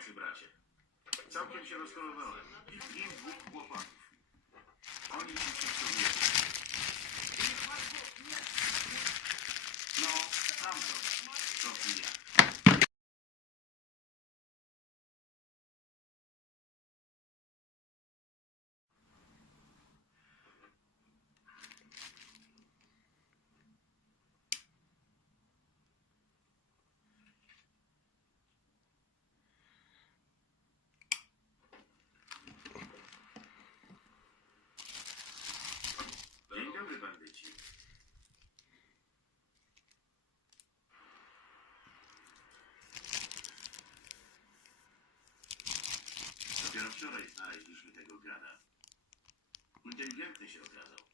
nocy, bracie. Całkiem się rozkolowałem. I w nim dwóch chłopaków. Oni ci wszystko wiedzą. No, sam to. To ja. Dzień dobry, bandyci. Dopiero wczoraj znaleźliśmy tego gada. Inteligentny się okazał.